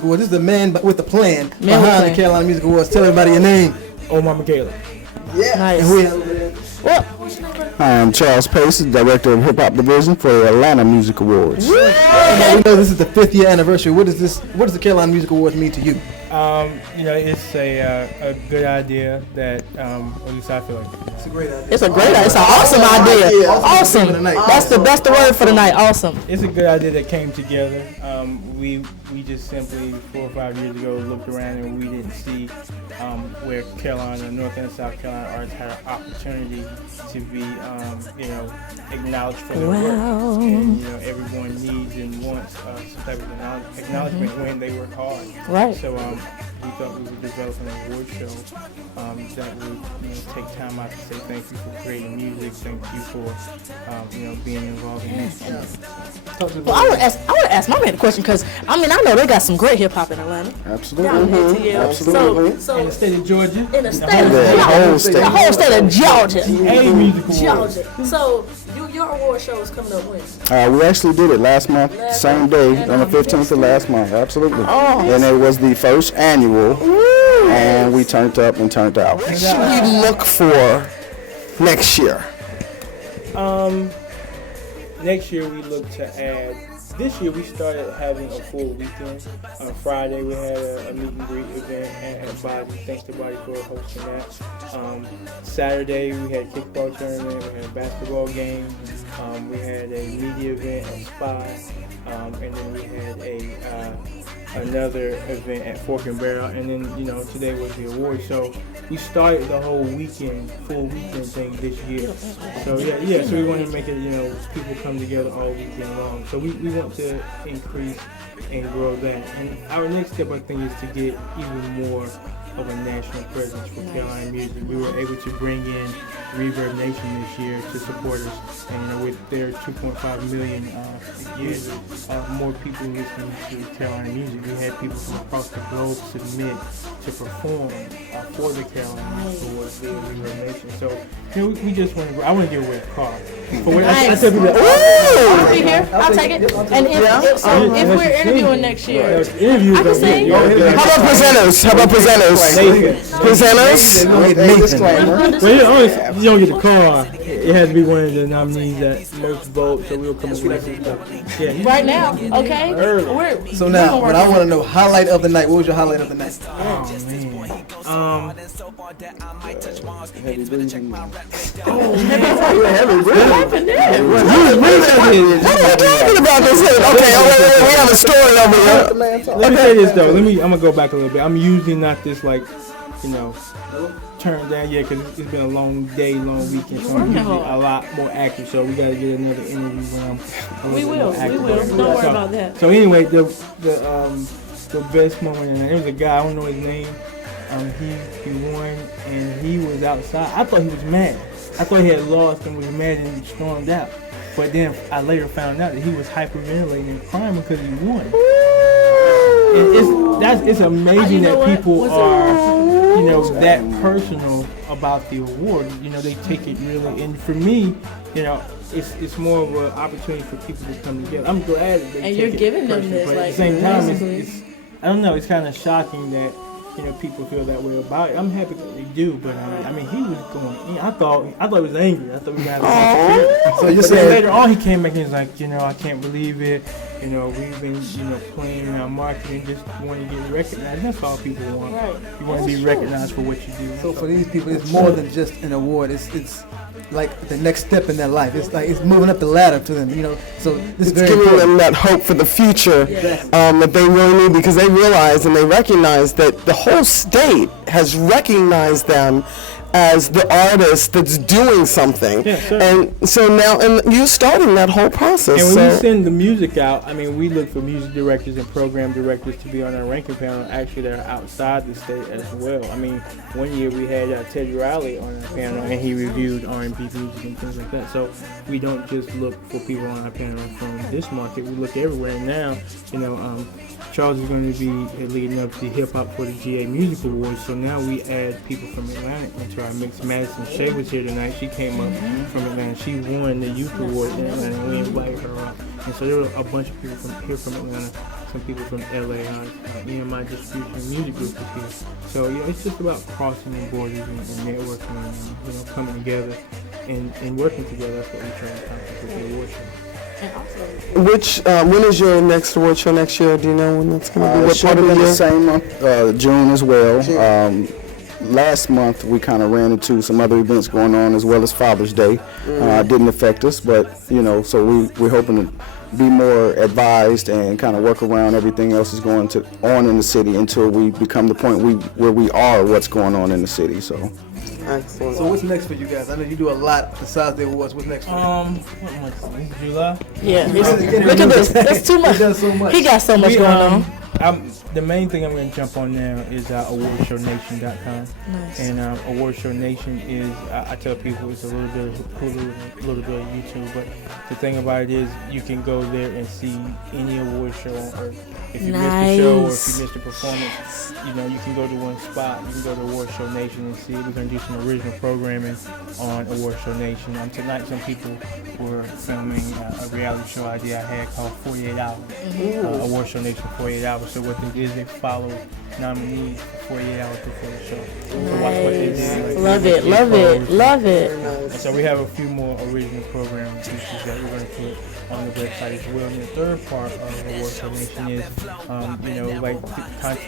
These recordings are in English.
Awards. This is the man with the plan Man behind with the Carolina Music Awards. Tell everybody your name. Omar Michaela. Yeah. Nice. And who else? Well, Hi, I'm Charles Pace, Director of Hip Hop Division for the Atlanta Music Awards. Now, we know this is the 5th year anniversary. What does the Carolina Music Awards mean to you? It's a good idea that, at least I feel like It's a great idea. it's a great idea. It's an awesome idea. Awesome. For the night. That's the word for the night. Awesome. it's a good idea that came together. We just simply 4 or 5 years ago looked around and we didn't see where Carolina, North and South Carolina artists had an opportunity to be, acknowledged for their work. And everyone needs and wants some type of acknowledgement when they work hard. Right. So we thought we would develop an award show that would take time out to say thank you for creating music, thank you for being involved in this. Well, I want to ask my man a question because I know they got some great hip hop in Atlanta. Absolutely. Absolutely. So In the state of Georgia, in the state of The whole Georgia, state. the whole state of Georgia. a musical award. Georgia. So your award show is coming up when? We actually did it last month, same day, on the 15th of last month. Absolutely. And it was the first annual, and we turned up and turned out. What should we look for next year? Next year we look to add. This year we started having a full weekend. On Friday we had a meet and greet event at Body. Thanks to Body for hosting that. Saturday we had a kickball tournament. We had a basketball game. We had a media event at Spy. And then we had another event at Fork and Barrel. And then today was the award show. We started the whole weekend, full weekend thing this year. So yeah. So we want to make it, people come together all weekend long. So we want to increase and grow that. And our next step, I think, is to get even more of a national presence for Carolina music. We were able to bring in Reverb Nation this year to support us, and with their 2.5 million users, more people listening to Carolina music. We had people from across the globe submit to perform for the Carolina Music Awards via Reverb Nation. So we just want to. I want to give away a car. I tell people, I'll be here. I'll take it. And if we're interviewing next year, I can sing. How about presenters? Presenters? You don't get the car. It has to be one of the nominees that most vote, so we'll come up with some stuff. Yeah. Right now, okay? So now, what I want to know, highlight of the night. What was your highlight of the night? Oh, man. Heavy breathing. What happened there? What are we talking about this here? Okay, we have a story over here. Let me say this though. I'm gonna go back a little bit. I'm usually not this turned down yet because it's been a long day, long weekend. So I'm usually a lot more active. So we gotta get another interview when I'm a little more active. We will. Don't worry about that. So anyway, the best moment, and there was a guy, I don't know his name. He won and he was outside. I thought he was mad. I thought he had lost and was mad and stormed out. But then I later found out that he was hyperventilating and crying because he won. It's amazing that people are, that personal about the award. They take it really, and for me, it's more of an opportunity for people to come together. I'm glad that they And take you're it giving them personal, this, but at like, the same time, basically. it's I don't know. It's kind of shocking that people feel that way about it. I'm happy that they do, but he was going. I thought he was angry. I thought we got to. So you saying said later on he came back and he's like, I can't believe it. We've been playing our marketing, just want to get recognized. That's all people want. Right. You want to be recognized for what you do. so for these people, it's more than just an award. It's like the next step in their life. It's like it's moving up the ladder to them. So this is very Giving important. them that hope for the future that they really need, because they realize and they recognize that the whole state has recognized them as the artist that's doing something. Yeah, sure. And so now, and you're starting that whole process. And when we send the music out, we look for music directors and program directors to be on our ranking panel. Actually, they're outside the state as well. One year we had Ted Riley on our panel, and he reviewed R&B music and things like that. So we don't just look for people on our panel from this market. We look everywhere. And now, Charles is going to be leading up the Hip Hop for the GA Music Awards. So now we add people from Atlanta into our mix. Madison Shea was here tonight. She came up from Atlanta. She won the Youth Award in Atlanta. We invited her up. And so there were a bunch of people from Atlanta, some people from LA. EMI Distribution Music Group is here. So yeah, it's just about crossing the borders and networking and coming together and working together. That's what we try to accomplish with the award show. And also, Which when is your next award show next year? Do you know when that's going to be? What part of the year? Same month, June as well. Last month we kind of ran into some other events going on as well as Father's Day. Didn't affect us, but so we're hoping to be more advised and kind of work around everything else is going on in the city until we become the point where we are what's going on in the city. So. Excellent. So what's next for you guys? I know you do a lot besides the awards. What's next for you? What month? July. yeah, look at this. That's too much. He does so much. He got so much going on. The main thing I'm going to jump on now is awardshownation.com. Nice. And Awardshow Nation is, I tell people it's a little bit of Hulu and a little bit of YouTube, but the thing about it is you can go there and see any award show on earth. If you missed the show or if you missed the performance, you can go to one spot. You can go to Awardshow Nation and see it. We're going to do some original programming on Awardshow Nation. Tonight, some people were filming a reality show idea I had called 48 Hours. Awardshow Nation 48 Hours. So what they did is they followed nominees for 48 hours before the show. So watch what they did. Love it, love it, love it. And so we have a few more original program pieces that we're going to put on the website as well. And the third part of Awardshow Nation is,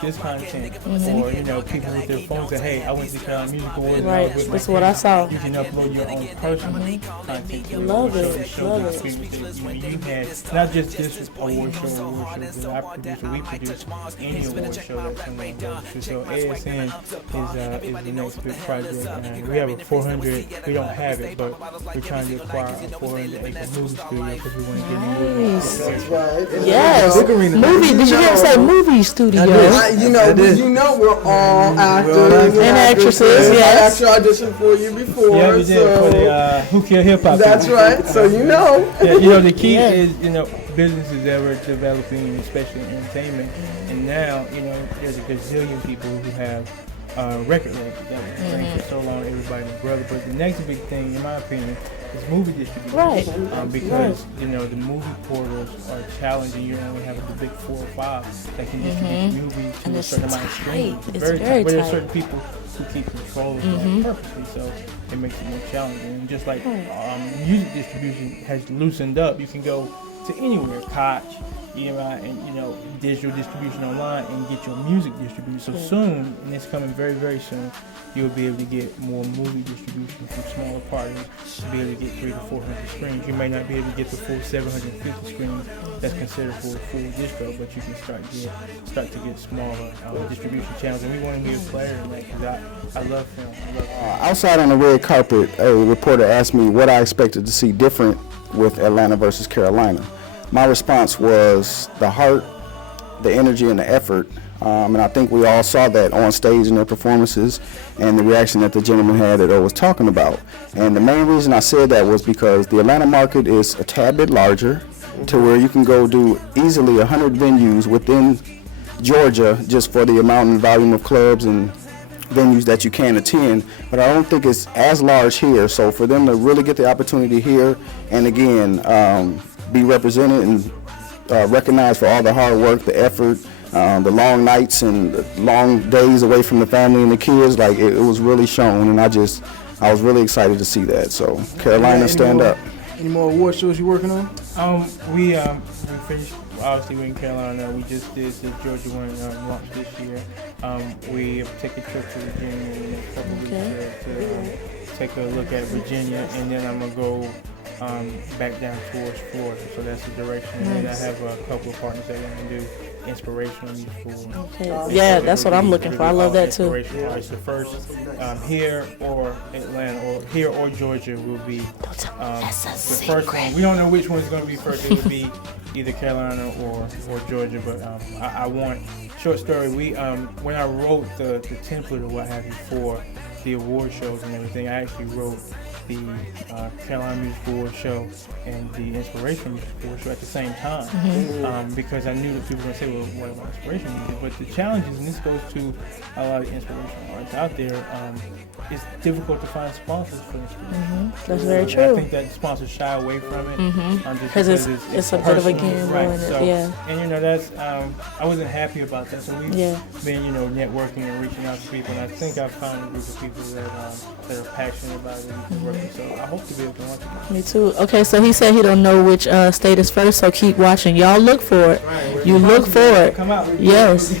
this content, or people with their phones say, "Hey, I went to the Carolina Music Awards." Right, that's what I saw. You can upload your own personal content to the Love award show it, to show love the it. experience that you had. Not just this award show that I produce or we produce, any award show that someone goes to. So ASN is the next big project. And we have a 400. We don't have it, but we're trying to acquire a 400-acre movie studio because we want to get in the movie. Nice. Right. Yes. Big arena. Movie. Did you hear him say movie studio? We're all actors And actresses, I yes. actually auditioned for you before. Yeah, we did for the Who Kill Hip Hop. That's right. So Yeah, the key Yeah. is businesses that were developing, especially in entertainment, and now there's a gazillion people who have record labels that have been for so long, everybody's brother. But the next big thing, in my opinion, is movie distribution. Right. Because the movie portals are challenging. You only have the big 4 or 5 that can distribute movies to And a it's certain amount of screens. tight. It's very But there's tight. certain people who keep control of that purposely, so it makes it more challenging. And just like music distribution has loosened up, you can go to anywhere, Koch, and digital distribution online and get your music distributed. So soon, and it's coming very, very soon, you'll be able to get more movie distribution from smaller partners to be able to get 300 to 400 screens. You may not be able to get the full 750 screens that's considered for a full distro, but you can start to get smaller distribution channels. And we want to be a player in that because I love film. Outside on the red carpet, a reporter asked me what I expected to see different with Atlanta versus Carolina. My response was the heart, the energy, and the effort. And I think we all saw that on stage in their performances and the reaction that the gentleman had that I was talking about. And the main reason I said that was because the Atlanta market is a tad bit larger to where you can go do easily 100 venues within Georgia just for the amount and volume of clubs and venues that you can attend, but I don't think it's as large here. So for them to really get the opportunity here and again be represented and recognized for all the hard work, the effort, the long nights and the long days away from the family and the kids, like it was really shown, and I was really excited to see that. So Carolina, stand up. Any more award shows you working on? We finished. Obviously, we're in Carolina. We just did the Georgia one launch this year. We take a trip to Virginia in the next couple of weeks to take a look at Virginia, and then I'm gonna go back down towards Florida. So that's the direction. And then I have a couple of partners that want to do inspirational music for. Okay. Yeah, that's what I'm looking for. I love that too. It's the first here or Atlanta or here or Georgia will be the first one. We don't know which one's going to be first. It will be either Carolina or Georgia. But I want short story. We when I wrote the template or what have you for the award shows and everything, I actually wrote the Carolina Music Awards show and the Inspiration Music Awards show at the same time, because I knew that people were going to say, well, what about inspiration music? But the challenge is, and this goes to a lot of inspirational artists out there, it's difficult to find sponsors for inspiration. That's very And true. I think that sponsors shy away from it. Because it's a bit of a personal, gamble, right? and So, and that's I wasn't happy about that. So we've been networking and reaching out to people, and I think I've found a group of people that are passionate about it and working. So I hope to be able to launch it. Me too. Okay, so he said he don't know which state is first, so keep watching. Y'all look for it. You look for it. Come out. Yes.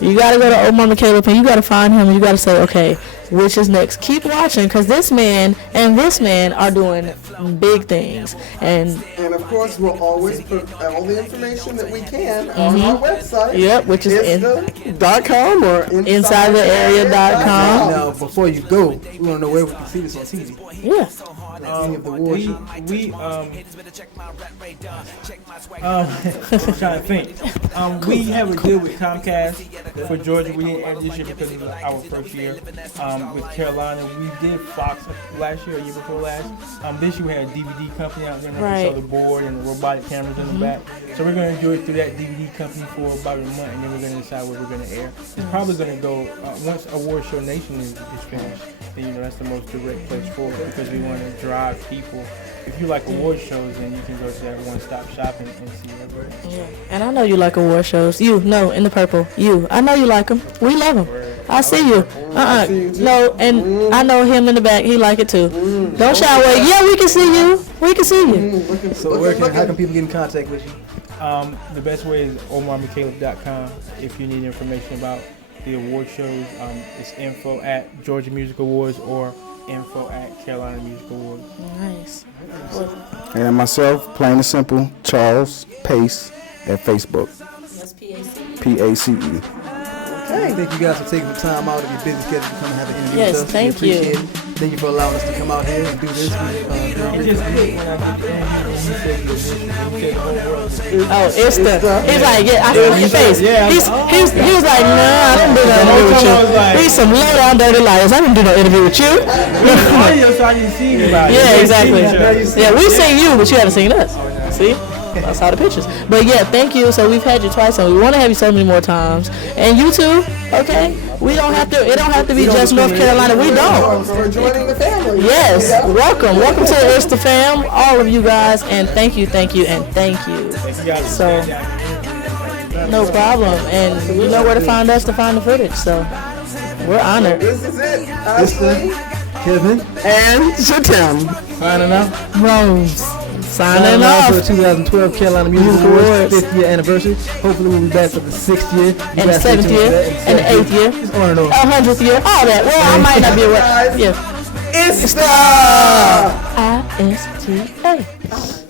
You gotta go to Omar Caleb and you gotta find him and you gotta say, okay, which is next? Keep watching, because this man and this man are doing big things. And of course, we'll always put all the information that we can on our website. Yep, which is .com or InsideTheArea.com. Now, before you go, we want to know where we can see this on TV. Yeah. Any of the awards. I'm trying to think. We have a deal with Comcast for Georgia. We didn't air this year because it was our first year. With Carolina, we did Fox last year, or year before last. This year we had a DVD company out there that can show the board and the robotic cameras in the back. So we're going to do it through that DVD company for about a month, and then we're going to decide what we're going to air. It's probably going to go once Award Show Nation is finished. Then, that's the most direct place for it, because we want to drive people. If you like award shows, then you can go to that one-stop shop and see everything. Yeah. And I know you like award shows. You, no, in the purple. You. I know you like them. We love them. I see you. No, and I know him in the back. He like it too. Don't shy away. Yeah, we can see you. We can see you. So how can people get in contact with you? The best way is omarmccaleb.com if you need information about the award shows. It's info at Georgia Music Awards or info at Carolina Music Awards. Nice. And myself, plain and simple, Charles Pace at Facebook. That's PACE. PACE. Okay. Thank you guys for taking the time out of your busy schedule to come and have an interview Yes, with us. thank we you. appreciate it. Thank you for allowing us to come out here and do this. It just clicked when I did the interview. Oh, it's the. He's like, yeah, I saw your face. Yeah, He was like, nah, I didn't do no interview with you. He's some low down dirty liars. I didn't do no interview with you. Audio, so I didn't see anybody. Yeah, exactly. Yeah, we seen you, but you haven't seen us. See? That's how the pictures. But yeah, thank you. So we've had you twice, and we want to have you so many more times. And you too, okay? We don't have to. It don't have to be just North Carolina. We don't. For joining the family. Yes, welcome to It's the Fam, all of you guys, and thank you, and thank you. So, no problem, and you know where to find us to find the footage. So, we're honored. This is it. Ashley, Kevin, and Shatem. signing out. Rose, signing out for off. the 2012 Carolina Music Awards 5th year anniversary. Hopefully we'll be back for the 6th year. And the 7th year, and the 8th year, Just on and on. 100th year, all that. Well, I might not be aware. Yeah. It's the ISTA.